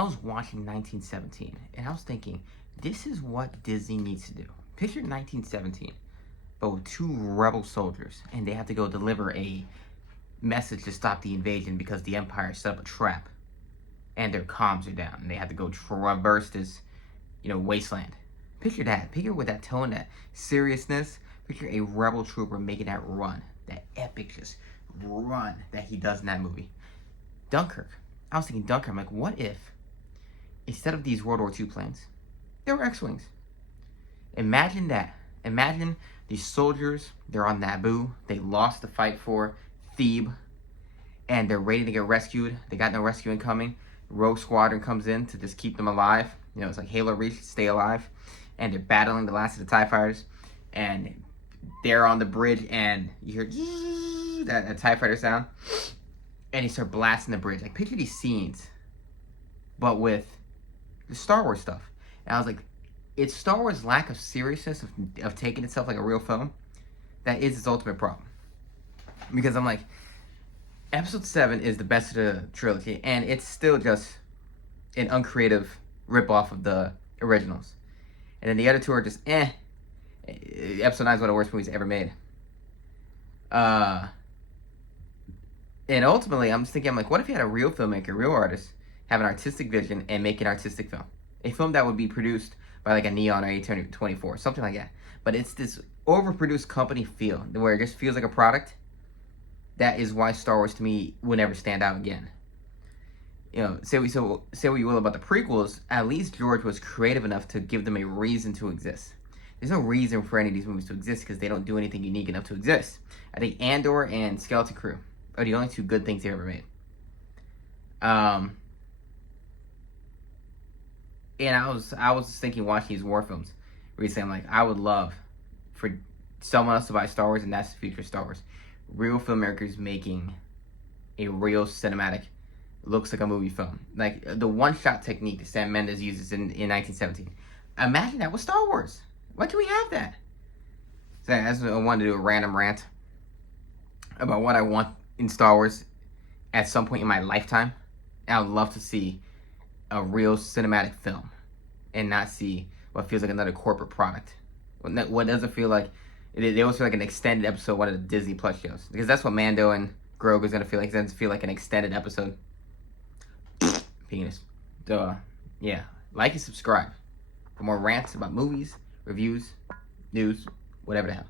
I was watching 1917, and I was thinking, this is what Disney needs to do. Picture 1917, but with two rebel soldiers, and they have to go deliver a message to stop the invasion because the Empire set up a trap, and their comms are down, and they have to go traverse this, wasteland. Picture that. Picture with that tone, that seriousness. Picture a rebel trooper making that run, that epic just run that he does in that movie. Dunkirk. I was thinking Dunkirk. I'm like, what if instead of these World War II planes, there were X-wings? Imagine that. Imagine these soldiers. They're on Naboo. They lost the fight for Thebe, and they're ready to get rescued. They got no rescuing coming. Rogue Squadron comes in to just keep them alive. It's like Halo Reach, stay alive. And they're battling the last of the TIE fighters. And they're on the bridge, and you hear that TIE fighter sound. And they start blasting the bridge. Like, picture these scenes, but with the Star Wars stuff. And I was like, it's Star Wars' lack of seriousness of taking itself like a real film that is its ultimate problem. Because I'm like, Episode 7 is the best of the trilogy, and it's still just an uncreative ripoff of the originals. And then the other two are just Episode 9 is one of the worst movies ever made. And ultimately, I'm just thinking, I'm like, what if you had a real filmmaker, real artist, have an artistic vision, and make an artistic film? A film that would be produced by like a Neon or A24, something like that. But it's this overproduced company feel, where it just feels like a product. That is why Star Wars, to me, will never stand out again. Say what you will about the prequels, at least George was creative enough to give them a reason to exist. There's no reason for any of these movies to exist because they don't do anything unique enough to exist. I think Andor and Skeleton Crew are the only two good things they've ever made. And I was thinking watching these war films recently. I'm like, I would love for someone else to buy Star Wars, and that's the future of Star Wars. Real filmmakers making a real cinematic, looks like a movie film. Like the one-shot technique that Sam Mendes uses in 1917. Imagine that with Star Wars. Why can't we have that? So I wanted to do a random rant about what I want in Star Wars at some point in my lifetime. And I would love to see a real cinematic film and not see what feels like another corporate product. What doesn't feel like, they always feel like an extended episode of one of the Disney Plus shows. Because that's what Mando and Grogu is going to feel like. It doesn't feel like an extended episode. Penis. So, yeah. Like and subscribe for more rants about movies, reviews, news, whatever the hell.